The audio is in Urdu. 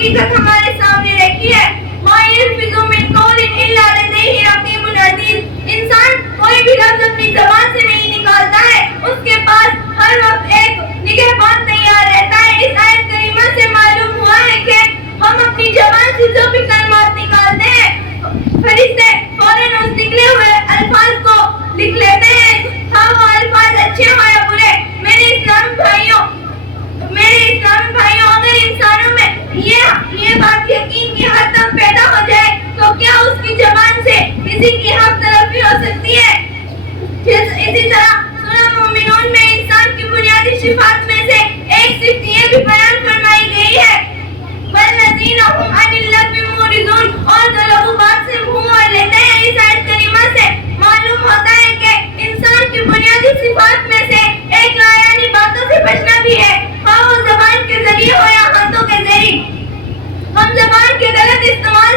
حقیقت ہمارے سامنے رکھی ہے. ما یلفظ من قول الا لدیہ رقیب عتید. انسان کوئی بھی لفظ اپنی زبان سے نہیں نکالتا ہے, اس کے پاس ہر وقت ایک نگہبان تیار رہتا ہے. اس آیت کریمہ سے معلوم ہوا ہے کہ ہم اپنی زبان سے جو بھی کلمات نکالتے ہیں فرشتے فوراً اس نکلے ہوئے الفاظ کو لکھ لیتے ہیں, ہاں وہ الفاظ اچھے ہو یا برے. میرے اسلامی بھائیوں, اگر انسانوں میں یہ بات یقین کی حد تک پیدا ہو جائے تو کیا اس کی زبان سے کسی کی حق تلفی ہو سکتی ہے؟ اسی طرح سورہ مومنون میں انسان کی بنیادی صفات میں سے ایک صفت یہ بھی بیان فرمائی گئی ہے, والذین هم عن اللغو معرضون, اور جو لوگ بات سے منہ موڑ لیتے ہیں. اس آیت کریمہ سے معلوم ہوتا ہے کہ انسان کی بنیادی صفات میں سے ایک لایانی باتوں سے بچنا بھی ہے, خواہ وہ زبان کے ذریعے ہو یا ہاتھوں کے ذریعے. ہم زبان کے غلط استعمال